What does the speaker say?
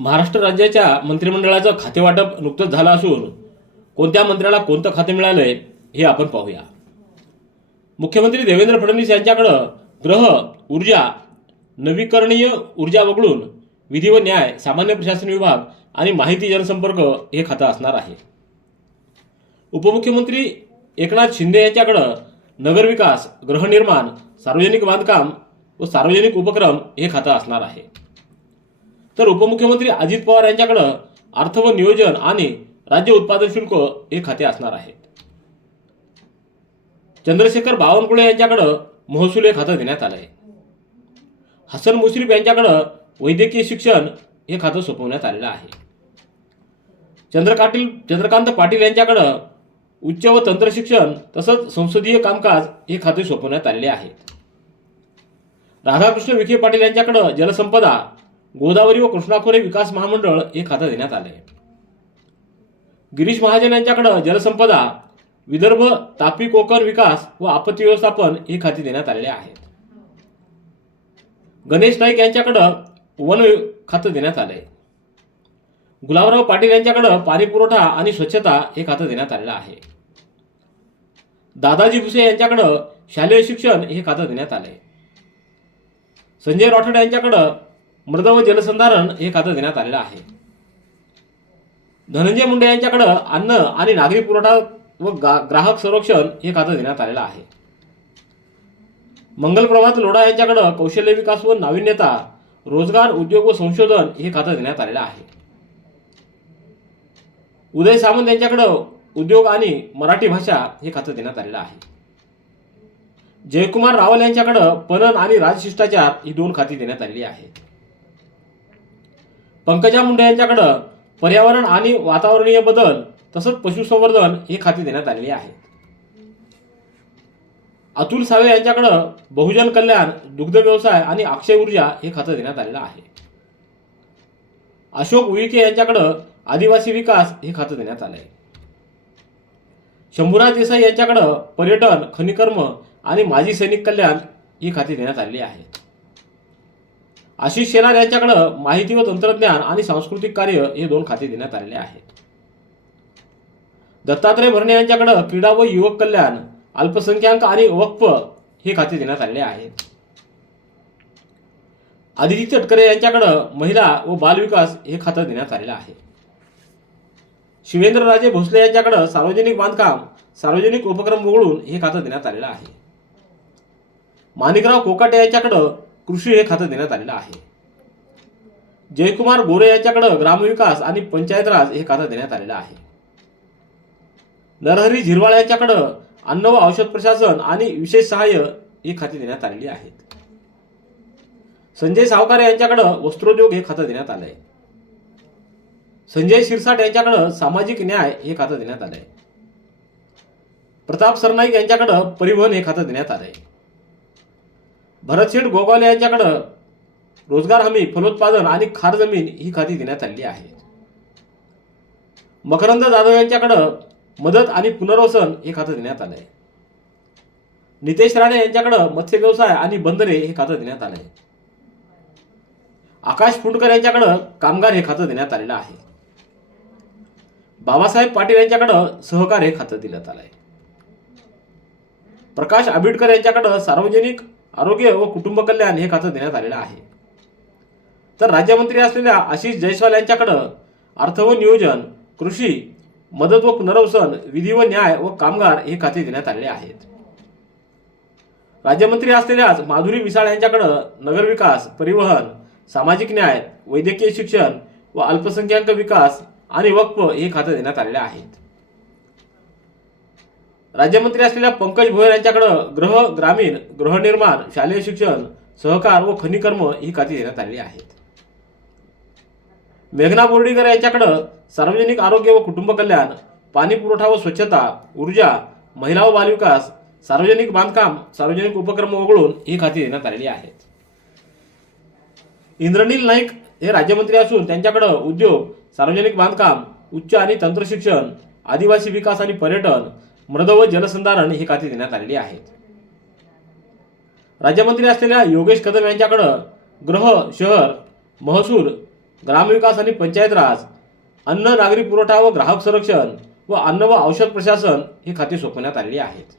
महाराष्ट्र राज्याच्या मंत्रिमंडळाचं खातेवाटप नुकतंच झालं असून कोणत्या मंत्र्याला कोणतं खाते मिळालंय हे आपण पाहूया. मुख्यमंत्री देवेंद्र फडणवीस यांच्याकडं ग्रह ऊर्जा नवीकरणीय ऊर्जा वगळून विधी व न्याय सामान्य प्रशासन विभाग आणि माहिती जनसंपर्क हे खातं असणार आहे. उपमुख्यमंत्री एकनाथ शिंदे यांच्याकडं नगरविकास गृहनिर्माण सार्वजनिक बांधकाम व सार्वजनिक उपक्रम हे खातं असणार आहे. तर उपमुख्यमंत्री अजित पवार यांच्याकडं अर्थ व नियोजन आणि राज्य उत्पादन शुल्क हे खाते असणार आहे चंद्रशेखर बावनकुळे यांच्याकडं महसूल हे खातं देण्यात आलं आहे हसन मुश्रीफ यांच्याकडं वैद्यकीय शिक्षण हे खातं सोपवण्यात आलेलं आहे. चंद्रकाटील चंद्रकांत पाटील यांच्याकडं उच्च व तंत्र शिक्षण तसंच संसदीय कामकाज हे खाते सोपवण्यात आलेले आहे राधाकृष्ण विखे पाटील यांच्याकडं जलसंपदा गोदावरी व कृष्णाखोरे विकास महामंडळ हे खातं देण्यात आलं. आहे गिरीश महाजन यांच्याकडं जलसंपदा विदर्भ तापी कोकण विकास व आपत्ती व्यवस्थापन हे खाती देण्यात आलेले आहेत. गणेश नाईक यांच्याकडं वन खातं देण्यात आलंय गुलाबराव पाटील यांच्याकडं पाणी पुरवठा आणि स्वच्छता हे खातं देण्यात आलेलं आहे. दादाजी भुसे यांच्याकडं शालेय शिक्षण हे खातं देण्यात आलंय संजय राठोड यांच्याकडं मृद व जलसंधारण हे खातं देण्यात आलेलं आहे. धनंजय मुंडे यांच्याकडं अन्न आणि नागरी पुरवठा व ग्राहक संरक्षण हे खातं देण्यात आलेलं आहे. मंगलप्रभात लोढा यांच्याकडं कौशल्य विकास व नाविन्यता रोजगार उद्योग व संशोधन हे खातं देण्यात आलेलं आहे. उदय सामंत यांच्याकडं उद्योग आणि मराठी भाषा हे खातं देण्यात आलेलं आहे. जयकुमार रावल यांच्याकडं पणन आणि राजशिष्टाचार ही दोन खाती देण्यात आलेली आहेत. पंकजा मुंडे यांच्याकडं पर्यावरण आणि वातावरणीय बदल तसंच पशुसंवर्धन हे खाते देण्यात आलेले आहे. अतुल सावे यांच्याकडं बहुजन कल्याण दुग्ध व्यवसाय आणि अक्षय ऊर्जा हे खातं देण्यात आलेलं आहे. अशोक उईके यांच्याकडं आदिवासी विकास हे खातं देण्यात आलं आहे शंभूराज देसाई यांच्याकडं पर्यटन खनिकर्म आणि माजी सैनिक कल्याण ही खाती देण्यात आलेली आहेत आशिष शेलार यांच्याकडं माहिती व तंत्रज्ञान आणि सांस्कृतिक कार्य हे दोन खाते देण्यात आलेले आहेत. दत्तात्रय भरणे यांच्याकडं क्रीडा व युवक कल्याण अल्पसंख्याक आणि वक्फ हे खाते देण्यात आलेले आहेत. आदिती तटकरे यांच्याकडं महिला व बालविकास हे खातं देण्यात आलेलं आहे. शिवेंद्रराजे भोसले यांच्याकडं सार्वजनिक बांधकाम सार्वजनिक उपक्रम वगळून हे खातं देण्यात आलेलं आहे. माणिकराव कोकाटे यांच्याकडं कृषी हे खातं देण्यात आलेलं आहे. जयकुमार गोरे यांच्याकडं ग्रामविकास आणि पंचायत राज हे खातं देण्यात आलेलं आहे. नरहरी झिरवाळ यांच्याकडं अन्न व औषध प्रशासन आणि विशेष सहाय्य ही खाती देण्यात आलेली आहेत. संजय सावकारे यांच्याकडं वस्त्रोद्योग हे खातं देण्यात आलंय. संजय शिरसाट यांच्याकडं सामाजिक न्याय हे खातं देण्यात आलंय. प्रताप सरनाईक यांच्याकडं परिवहन हे खातं देण्यात आलंय. भरतशेठ गोगावले यांच्याकडं रोजगार हमी फलोत्पादन आणि खार जमीन ही खाती देण्यात आलेली आहेत मकरंद जाधव यांच्याकडं मदत आणि पुनर्वसन हे खातं देण्यात आलंय. नितेश राणे यांच्याकडं मत्स्य व्यवसाय आणि बंदरे हे खातं देण्यात आलंय. आकाश फुंडकर यांच्याकडं कामगार हे खातं देण्यात आलेलं आहे. बाबासाहेब पाटील यांच्याकडं सहकार हे खातं देण्यात आलंय. प्रकाश आंबेडकर यांच्याकडं सार्वजनिक आरोग्य व कुटुंब कल्याण हे खातं देण्यात आलेलं आहे. तर राज्यमंत्री असलेल्या आशिष जयस्वाल यांच्याकडं अर्थ व नियोजन कृषी मदत व पुनर्वसन विधी व न्याय व कामगार हे खाते देण्यात आलेले आहेत. राज्यमंत्री असलेल्याच माधुरी मिसाळ यांच्याकडं नगरविकास परिवहन सामाजिक न्याय वैद्यकीय शिक्षण व अल्पसंख्याक विकास आणि वक्फ हे खातं देण्यात आलेले आहेत. राज्यमंत्री असलेल्या पंकज भोयर यांच्याकडं गृह ग्रामीण गृहनिर्माण शालेय शिक्षण सहकार व खनिकर्म ही खाती देण्यात आलेली आहेत. मेघना बोर्डीकर यांच्याकडं सार्वजनिक आरोग्य व कुटुंब कल्याण पाणी पुरवठा व स्वच्छता ऊर्जा महिला व बालविकास सार्वजनिक बांधकाम सार्वजनिक उपक्रम वगळून ही खाती देण्यात आलेली आहेत. इंद्रनील नाईक हे राज्यमंत्री असून त्यांच्याकडं उद्योग सार्वजनिक बांधकाम उच्च आणि तंत्रशिक्षण आदिवासी विकास आणि पर्यटन मृद व जलसंधारण ही खाती देण्यात आलेली आहेत. राज्यमंत्री असलेल्या योगेश कदम यांच्याकडं ग्रह शहर महसूल ग्रामविकास आणि पंचायत राज अन्न नागरी पुरवठा व ग्राहक संरक्षण व अन्न व औषध प्रशासन ही खाती सोपवण्यात आलेली आहेत.